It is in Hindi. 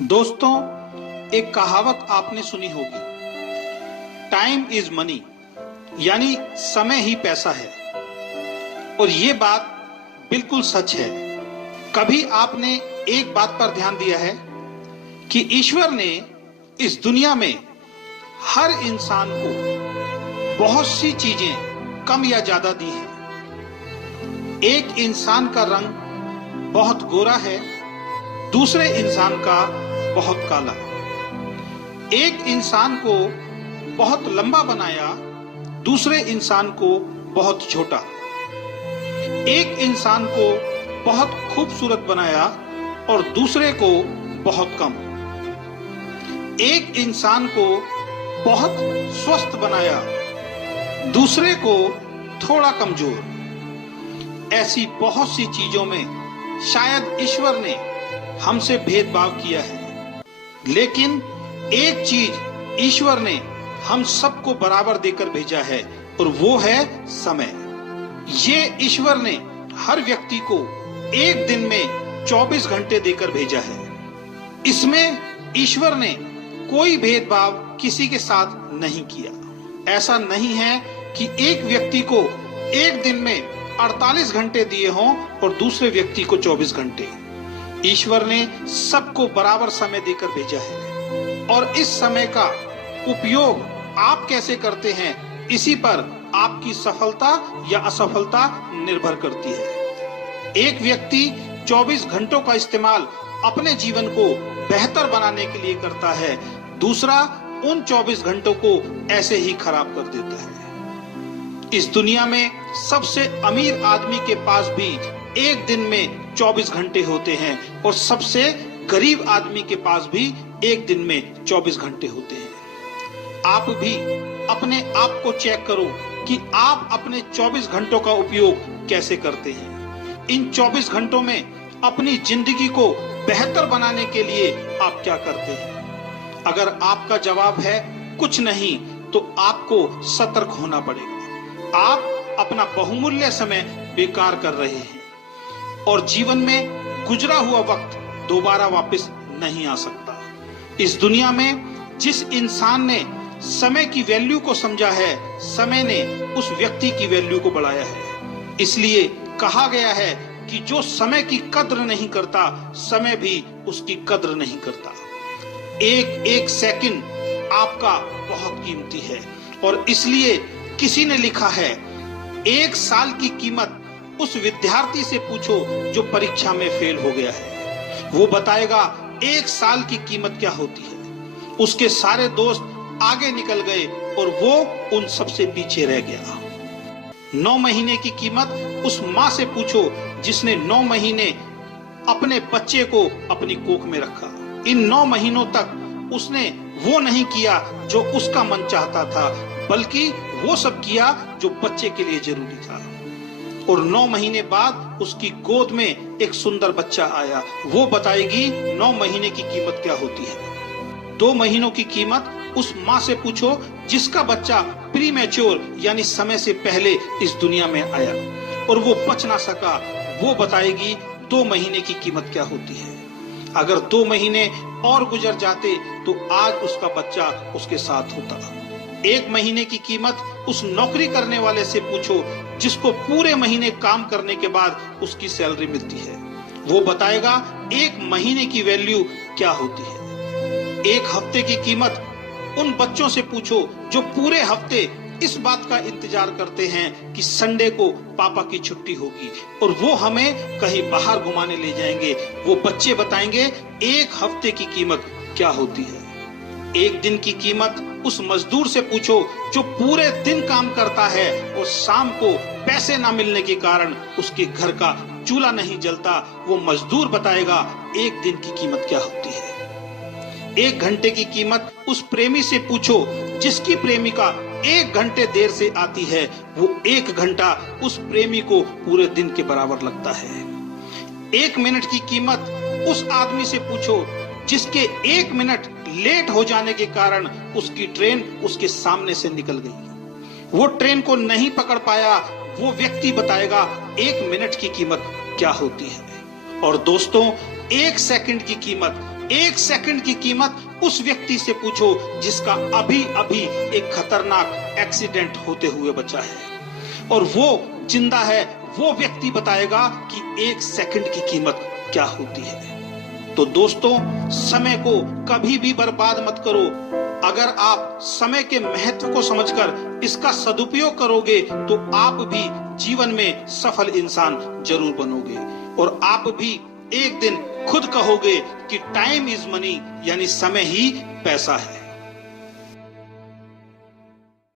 दोस्तों, एक कहावत आपने सुनी होगी, टाइम इज मनी, यानी समय ही पैसा है। और ये बात बिल्कुल सच है। कभी आपने एक बात पर ध्यान दिया है कि ईश्वर ने इस दुनिया में हर इंसान को बहुत सी चीजें कम या ज्यादा दी हैं। एक इंसान का रंग बहुत गोरा है, दूसरे इंसान का बहुत काला। एक इंसान को बहुत लंबा बनाया, दूसरे इंसान को बहुत छोटा। एक इंसान को बहुत खूबसूरत बनाया और दूसरे को बहुत कम। एक इंसान को बहुत स्वस्थ बनाया, दूसरे को थोड़ा कमजोर। ऐसी बहुत सी चीजों में शायद ईश्वर ने हमसे भेदभाव किया है, लेकिन एक चीज ईश्वर ने हम सबको बराबर देकर भेजा है और वो है समय। ये ईश्वर ने हर व्यक्ति को एक दिन में 24 घंटे देकर भेजा है। इसमें ईश्वर ने कोई भेदभाव किसी के साथ नहीं किया। ऐसा नहीं है कि एक व्यक्ति को एक दिन में 48 घंटे दिए हों और दूसरे व्यक्ति को 24 घंटे। ईश्वर ने सबको बराबर समय देकर भेजा है और इस समय का उपयोग आप कैसे करते हैं, इसी पर आपकी सफलता या असफलता निर्भर करती है। एक व्यक्ति 24 घंटों का इस्तेमाल अपने जीवन को बेहतर बनाने के लिए करता है, दूसरा उन 24 घंटों को ऐसे ही खराब कर देता है। इस दुनिया में सबसे अमीर आदमी के पास भी एक दिन में 24 घंटे होते हैं और सबसे गरीब आदमी के पास भी एक दिन में 24 घंटे होते हैं। आप भी अपने आप को चेक करो कि आप अपने 24 घंटों का उपयोग कैसे करते हैं। इन 24 घंटों में अपनी जिंदगी को बेहतर बनाने के लिए आप क्या करते हैं? अगर आपका जवाब है कुछ नहीं, तो आपको सतर्क होना पड़ेगा। आप अपना बहुमूल्य समय बेकार कर रहे हैं और जीवन में गुजरा हुआ वक्त दोबारा वापस नहीं आ सकता। इस दुनिया में जिस इंसान ने समय की वैल्यू को समझा है, समय ने उस व्यक्ति की वैल्यू को बढ़ाया है। इसलिए कहा गया है कि जो समय की कद्र नहीं करता, समय भी उसकी कद्र नहीं करता। एक एक सेकंड आपका बहुत कीमती है और इसलिए किसी ने लिखा है, एक साल की कीमत उस विद्यार्थी से पूछो जो परीक्षा में फेल हो गया है। वो बताएगा एक साल की कीमत क्या होती है। उसके सारे दोस्त आगे निकल गए और वो उन सबसे पीछे रह गया। 9 महीने की कीमत उस माँ से पूछो जिसने 9 महीने अपने बच्चे को अपनी कोख में रखा। इन 9 महीनों तक उसने वो नहीं किया जो उसका मन चाहता था, बल्कि वो सब किया जो बच्चे के लिए जरूरी था। और 9 महीने बाद उसकी गोद में एक सुंदर बच्चा आया। वो बताएगी 9 महीने की कीमत क्या होती है। 2 महीनों की कीमत उस माँ से पूछो जिसका बच्चा प्रीमैच्योर यानी समय से पहले इस दुनिया में आया और वो बच ना सका। वो बताएगी 2 महीने की कीमत क्या होती है। अगर 2 महीने और गुजर जाते तो आज उसका बच्चा उसके साथ होता। 1 महीने की कीमत उस नौकरी करने वाले से पूछो जिसको पूरे महीने काम करने के बाद उसकी सैलरी मिलती है। वो बताएगा 1 महीने की वैल्यू क्या होती है। 1 हफ्ते की कीमत उन बच्चों से पूछो जो पूरे हफ्ते इस बात का इंतजार करते हैं कि संडे को पापा की छुट्टी होगी और वो हमें कहीं बाहर घुमाने ले जाएंगे। वो बच्चे बताएंगे 1 हफ्ते की कीमत क्या होती है। 1 दिन की कीमत उस मजदूर से पूछो जो पूरे दिन काम करता है और शाम को पैसे ना मिलने के कारण उसके घर का चूल्हा नहीं जलता। वो मजदूर बताएगा 1 दिन की कीमत क्या होती है। 1 घंटे की कीमत उस प्रेमी से पूछो जिसकी प्रेमिका 1 घंटे देर से आती है। वो 1 घंटा उस प्रेमी को पूरे दिन के बराबर लगता है। 1 मिनट की कीमत उस आदमी से पूछो जिसके 1 मिनट लेट हो जाने के कारण उसकी ट्रेन उसके सामने से निकल गई। वो ट्रेन को नहीं पकड़ पाया। वो व्यक्ति बताएगा 1 मिनट की कीमत क्या होती है। और दोस्तों, 1 सेकंड की कीमत एक सेकंड की कीमत उस व्यक्ति से पूछो जिसका अभी अभी एक खतरनाक एक्सीडेंट होते हुए बचा है, और वो जिंदा है। वो व्यक्ति बताएगा कि एक सेकंड की कीमत क्या होती है। तो दोस्तों, समय को कभी भी बर्बाद मत करो। अगर आप समय के महत्व को समझकर इसका सदुपयोग करोगे तो आप भी जीवन में सफल इंसान जरूर बनोगे, और आप भी एक दिन खुद कहोगे कि टाइम इज मनी, यानी समय ही पैसा है।